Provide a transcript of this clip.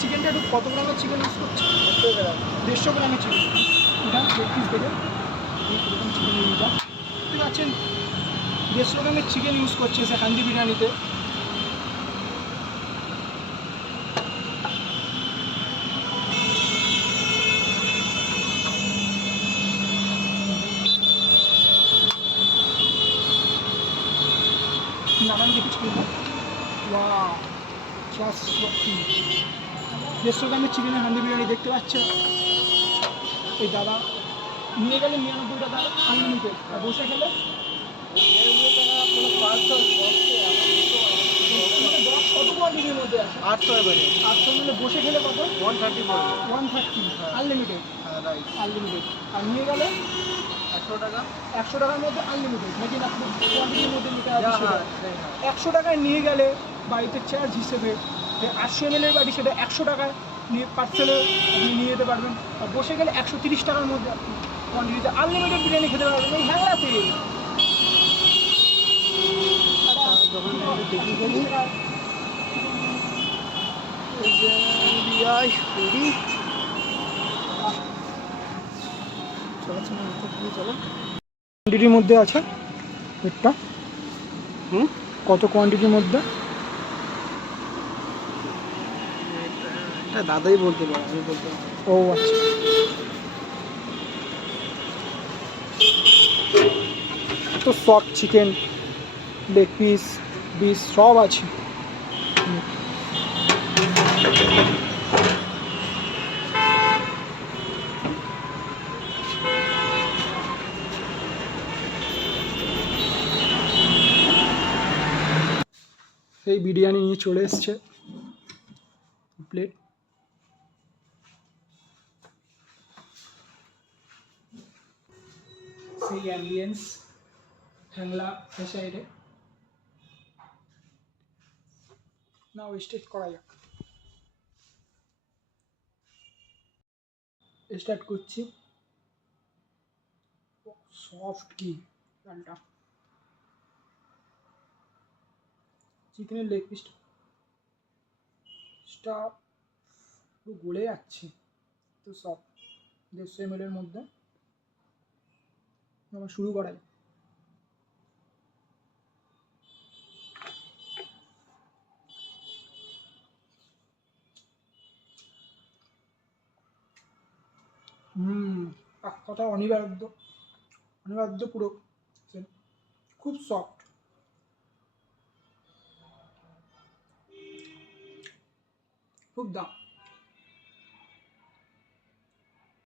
চিকেনটা একটু কত গ্রামের চিকেন ইউজ করছে? 150 গ্রামের চিকেন। এটা লেগ পিস থেকে এরকম চিকেনের এইটা দেখতে পাচ্ছেন 150 গ্রামের চিকেন ইউজ করছে সে হান্ডি বিরিয়ানিতে। নানান দেখি চিকেন ওয়া জাস্ট 150 গ্রামের চিকেনের হান্ডি বিরিয়ানি দেখতে পাচ্ছেন। এই দাদা নিয়ে গেলে 99 টাকা আনলিমিটেড, আর বসে খেলে 800 মিলে বসে খেলে কত? 130 আনলিমিটেড। আনলিমিটেড আর নিয়ে গেলে 100 টাকার মধ্যে আনলিমিটেড নাকি না কোয়ান্টিটির মধ্যে নিতে হবে? 100 টাকায় নিয়ে গেলে বাড়িতে চার্জ হিসেবে 800 ml বাড়ি সেটা 100 টাকায় নিয়ে পার্সেলে আপনি নিয়ে যেতে পারবেন। আর বসে গেলে 130 টাকার মধ্যে আপনি কোয়ান্টিটিতে আনলিমিটেড বিরিয়ানি খেতে পারবেন এই হ্যাংলাতে। কোয়ান্টিটির মধ্যে আছে একটা কত কোয়ান্টিটির মধ্যে? এটা দাদাই বলতে পারে, আমি বলতে পারি। ও আচ্ছা, তো সফট চিকেন লেগ পিস বিস সব আছে। এই বিরিয়ানি নিয়ে চলে এসছে প্লেট। সেই অ্যাম্বিয়েন্স হ্যাংলা সাইডে না স্টার্ট করা যাক। স্টার্ট করছি। সফট কি ডালটা, চিকেনের লেগ পিসটা পুরো গলে যাচ্ছে, তো সফট। 150 ml এর মধ্যে আমরা শুরু করা যাক। এক কথা অনিবার্য, অনিবার্য পুরো খুব সফট, খুব দাম।